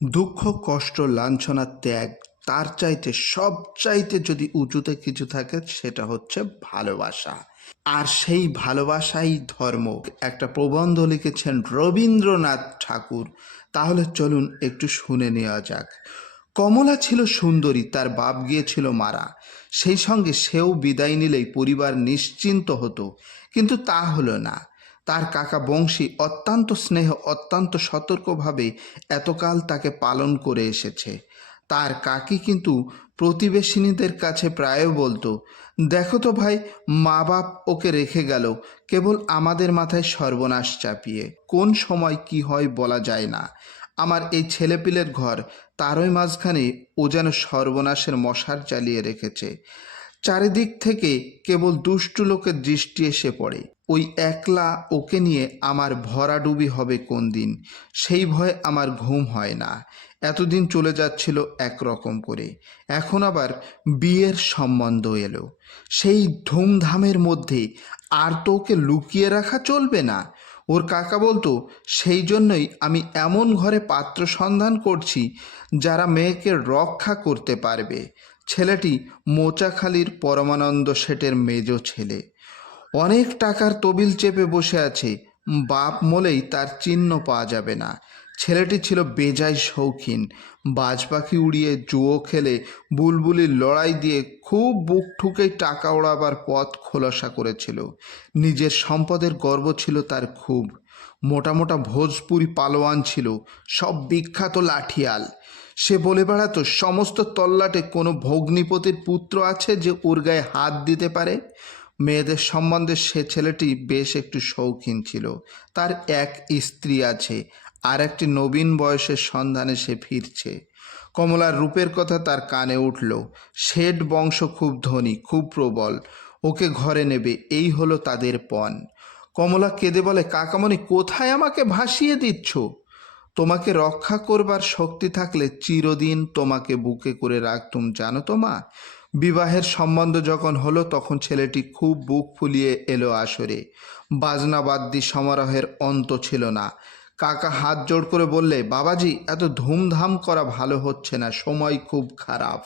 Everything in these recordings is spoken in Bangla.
দুঃখ, কষ্ট, লাঞ্ছনা, ত্যাগ, তার চাইতে সবচাইতে যদি উঁচুতে কিছু থাকে সেটা হচ্ছে ভালোবাসা। আর সেই ভালোবাসাই ধর্ম। একটা প্রবন্ধ লিখেছেন রবীন্দ্রনাথ ঠাকুর। তাহলে চলুন একটু শুনে নেওয়া যাক। কমলা ছিল সুন্দরী, তার বাপ গিয়েছিল মারা। সেই সঙ্গে সেও বিদায় নিলেই পরিবার নিশ্চিন্ত হতো, কিন্তু তা হলো না। তার কাকা বংশী অত্যন্ত স্নেহ, অত্যন্ত সতর্কভাবে এতকাল তাকে পালন করে এসেছে। তার কাকি কিন্তু প্রতিবেশিনীদের কাছে প্রায় বলতো, দেখো তো ভাই, মা বাপ ওকে রেখে গেল কেবল আমাদের মাথায় সর্বনাশ চাপিয়ে। কোন সময় কি হয় বলা যায় না। আমার এই ছেলেপিলের ঘর, তারই মাঝখানে ও যেন সর্বনাশের মশার জ্বালিয়ে রেখেছে। চারিদিক থেকে কেবল দুষ্টু লোকের দৃষ্টি এসে পড়ে। ওই একলা ওকে নিয়ে আমার ভরাডুবি হবে কোন দিন, সেই ভয়ে আমার ঘুম হয় না। এতদিন চলে যাচ্ছিল একরকম করে, এখন আবার বিয়ের সম্বন্ধ এলো। সেই ধুমধামের মধ্যে আর তো ওকে লুকিয়ে রাখা চলবে না। ওর কাকা বলতো, সেই জন্যই আমি এমন ঘরে পাত্র সন্ধান করছি যারা মেয়েকে রক্ষা করতে পারবে। ছেলেটি মোচাখালীর পরমানন্দ শেঠের মেজ ছেলে। অনেক টাকার তবিল চেপে বসে আছে, বাপ মলেই তার চিহ্ন পাওয়া যাবে না। ছেলেটি ছিল বেজায় শৌখিন, বাজ পাখি উড়িয়ে, জুয়ো খেলে, বুলবুলির লড়াই দিয়ে খুব বুক ঠুকেই টাকা ওড়াবার পথ খোলসা করেছিল। নিজের সম্পদের গর্ব ছিল তার খুব। মোটা মোটা ভোজপুরি পালোয়ান ছিল, সব বিখ্যাত লাঠিয়াল। সে বলে বেড়াতো, সমস্ত তল্লাটে কোনো ভগ্নিপতির পুত্র আছে যে ওর গায়ে হাত দিতে পারে। মেয়েদের সম্বন্ধে সে ছেলেটি বেশ একটু শৌখিন ছিল। তার এক স্ত্রী আছে, আর একটি নবীন বয়সের সন্ধানে সে ফিরছে। কমলার রূপের কথা তার কানে উঠল। শেঠ বংশ খুব ধনী, খুব প্রবল, ওকে ঘরে নেবে, এই হলো তাদের পণ। কমলা কেঁদে বলে, কাকামণি, কোথায় আমাকে ভাসিয়ে দিচ্ছ? তোমাকে রক্ষা করবার শক্তি থাকলে চিরদিন তোমাকে বুকে করে রাখতুম, জানো তো মা। বিবাহের সম্বন্ধ যখন হলো তখন ছেলেটি খুব বুক ফুলিয়ে এলো আসরে। বাজনাবাদ্যি সমারোহের অন্ত ছিল না। কাকা হাত জোড় করে বললে, বাবাজি, এত ধুমধাম করা ভালো হচ্ছে না, সময় খুব খারাপ।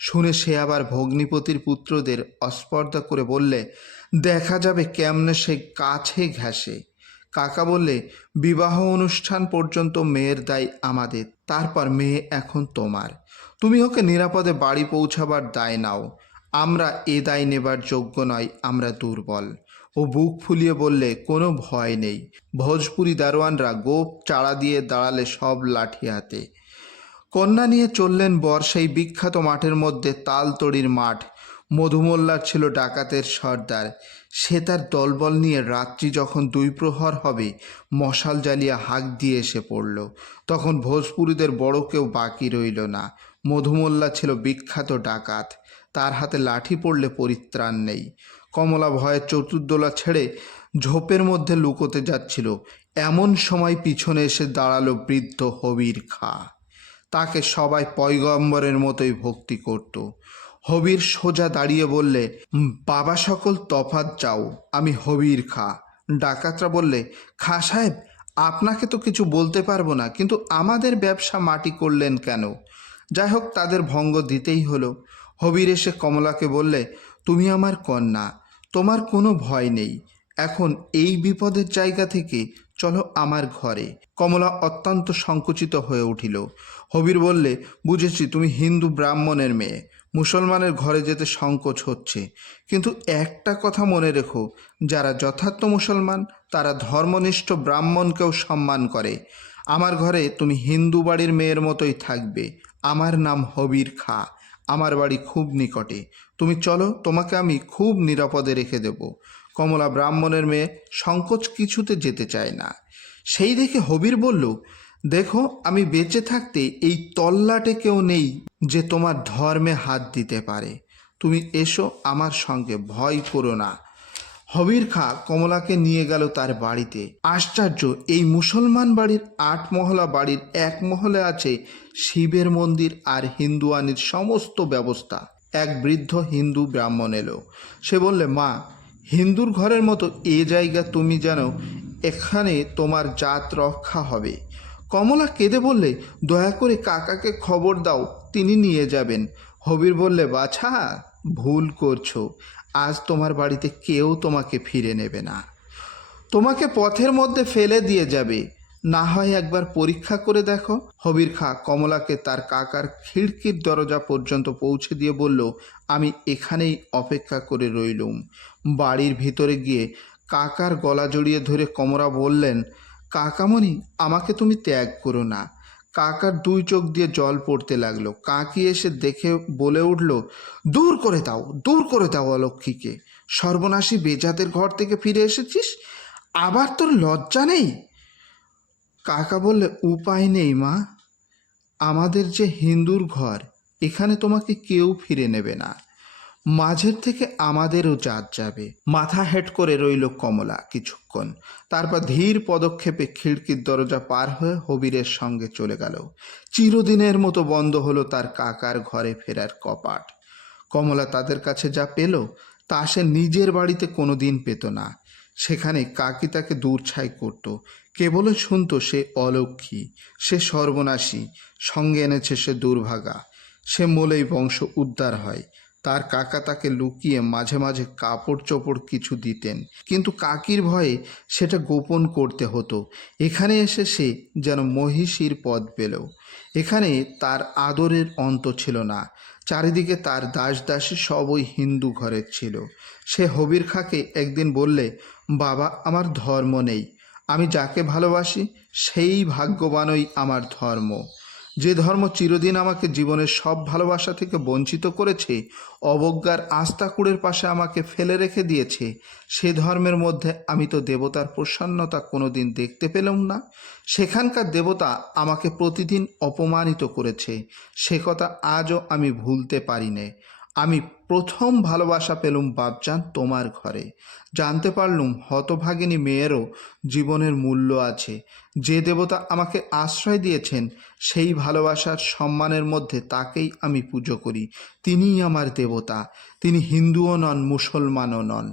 শুনে সে আবার ভগ্নিপতির পুত্রদের অস্পর্ধা করে বললে, দেখা যাবে কেমনে সে কাছে ঘেঁষে। কাকা বললে, বিবাহ অনুষ্ঠান পর্যন্ত মেয়ের দায় আমাদের, তারপর মেয়ে এখন তোমার। তুমি ওকে নিরাপদে বাড়ি পৌঁছাবার দায় নাও। আমরা এ দায় নেবার যোগ্য নয়, আমরা দুর্বল। ও বুক ফুলিয়ে বললে, কোনো ভয় নেই। ভোজপুরি দারোয়ানরা গোপ চাড়া দিয়ে দাঁড়ালে সব লাঠি হাতে। কন্যা নিয়ে চললেন বর সেই বিখ্যাত মাঠের মধ্যে, তালতড়ির মাঠ। মধুমোল্লার ছিল ডাকাতের সর্দার। সে তার দলবল নিয়ে রাত্রি যখন 2 প্রহর হবে মশাল জ্বালিয়ে হাঁক দিয়ে এসে পড়ল। তখন ভোজপুরীদের বড় কেউ বাকি রইল না। মধুমোল্লা ছিল বিখ্যাত ডাকাত, তার হাতে লাঠি পড়লে পরিত্রাণ নেই। কমলা ভয়ে চতুর্দোলা ছেড়ে ঝোপের মধ্যে লুকোতে যাচ্ছিল, এমন সময় পিছনে এসে দাঁড়ালো বৃদ্ধ হবির খাঁ। তাকে সবাই পয়গম্বরের মতোই ভক্তি করত। হবির সোজা দাঁড়িয়ে বললে, বাবা সকল তফাৎ যাও, আমি হবির খাঁ। ডাকাতরা বললে, খাঁ সাহেব, আপনাকে তো কিছু বলতে পারবো না, কিন্তু আমাদের ব্যবসা মাটি করলেন কেন? যাই হোক, তাদের ভঙ্গ দিতেই হলো। হবির এসে কমলাকে বললে, তুমি আমার কন্যা, তোমার কোনো ভয় নেই। এখন এই বিপদের জায়গা থেকে চলো আমার ঘরে। কমলা অত্যন্ত সংকুচিত হয়ে উঠিল। হবির বললে, বুঝেছি, তুমি হিন্দু ব্রাহ্মণের মেয়ে, মুসলমানের ঘরে যেতে সংকোচ হচ্ছে। কিন্তু একটা কথা মনে রেখো, যারা যথার্থ মুসলমান তারা ধর্মনিষ্ঠ ব্রাহ্মণকেও সম্মান করে। আমার ঘরে তুমি হিন্দু বাড়ির মেয়ের মতোই থাকবে। আমার নাম হবির খাঁ, আমার বাড়ি খুব নিকটে। তুমি চলো, তোমাকে আমি খুব নিরাপদে রেখে দেব। কমলা ব্রাহ্মণের মেয়ে, সংকোচ কিছুতে যেতে চায় না। সেই দেখে হবির বলল, দেখো, আমি বেঁচে থাকতে এই তল্লাটে কেউ নেই যে তোমার ধর্মে হাত দিতে পারে। তুমি এসো আমার সঙ্গে, ভয় করো না। হবির খাঁ কমলাকে নিয়ে গেল তার বাড়িতে। আশ্চর্য, এই মুসলমান বাড়ির 8 মহলা বাড়ির 1 মহলে আছে শিবের মন্দির আর হিন্দুয়ানির সমস্ত ব্যবস্থা। এক বৃদ্ধ হিন্দু ব্রাহ্মণ এলো। সে বললে, মা, হিন্দুর ঘরের মতো এ জায়গা তুমি জানো, এখানে তোমার জাত রক্ষা হবে। কমলা কেঁদে বললে, দয়া করে কাকাকে খবর দাও, তিনি নিয়ে যাবেন। হবির বললে, বাছা, ভুল করছো। আজ তোমার বাড়িতে কেউ তোমাকে ফিরে নেবে না, তোমাকে পথের মধ্যে ফেলে দিয়ে যাবে। না হয় একবার পরীক্ষা করে দেখো। হবির খা কমলাকে তার কাকার খিড়কির দরজা পর্যন্ত পৌঁছে দিয়ে বলল, আমি এখানেই অপেক্ষা করে রইলুম। বাড়ির ভিতরে গিয়ে কাকার গলা জড়িয়ে ধরে কমলা বললেন, কাকামণি, আমাকে তুমি ত্যাগ করো না। কাকার দুই চোখ দিয়ে জল পড়তে লাগলো। কাকি এসে দেখে বলে উঠল, দূর করে দাও, দূর করে দাও অলক্ষীকে। সর্বনাশী বেজাতের ঘর থেকে ফিরে এসেছিস, আবার তোর লজ্জা নেই? কাকা বললে, উপায় নেই মা, আমাদের যে হিন্দুর ঘর, এখানে তোমাকে কেউ ফিরে নেবে না। মাঝের থেকে আমাদেরও জাত যাবে। মাথা হেঁট করে রইল কমলা কিছুক্ষণ, তারপর ধীর পদক্ষেপে খিড়কির দরজা পার হয়ে হবিরের সঙ্গে চলে গেল। চিরদিনের মতো বন্ধ হলো তার কাকার ঘরে ফেরার কপাট। কমলা তাদের কাছে যা পেল তা সে নিজের বাড়িতে কোনো দিন পেত না। সেখানে কাকি তাকে দূরছাই করত, কেবলই শুনত সে অলক্ষী, সে সর্বনাশী, সঙ্গে এনেছে সে দুর্ভাগা, সে মলেই বংশ উদ্ধার হয়। তার কাকা তাকে লুকিয়ে মাঝে মাঝে কাপড় চোপড় কিছু দিতেন, কিন্তু কাকির ভয়ে সেটা গোপন করতে হতো। এখানে এসে সে যেন মহিষীর পদ পেল। এখানে তার আদরের অন্ত ছিল না। চারিদিকে তার দাস দাসী সব ওই হিন্দু ঘরের ছিল। সে হবির খাঁকে একদিন বললে, বাবা, আমার ধর্ম নেই, আমি যাকে ভালোবাসি সেই ভাগ্যবানই আমার ধর্ম। যে ধর্ম চিরদিন আমাকে জীবনের সব ভালোবাসা থেকে বঞ্চিত করেছে, অবজ্ঞার আস্তাকুড়ের পাশে আমাকে ফেলে রেখে দিয়েছে, সে ধর্মের মধ্যে আমি তো দেবতার প্রসন্নতা কোনোদিন দেখতে পেলাম না। সেখানকার দেবতা আমাকে প্রতিদিন অপমানিত করেছে, সে কথা আজও আমি ভুলতে পারি নে। আমি প্রথম ভালোবাসা পেলুম বাপজান তোমার ঘরে। জানতে পারলুম হতভাগিনী মেয়েরও জীবনের মূল্য আছে। যে দেবতা আমাকে আশ্রয় দিয়েছেন, সেই ভালোবাসার সম্মানের মধ্যে তাকেই আমি পুজো করি। তিনিই আমার দেবতা। তিনি হিন্দুও নন, মুসলমানও নন।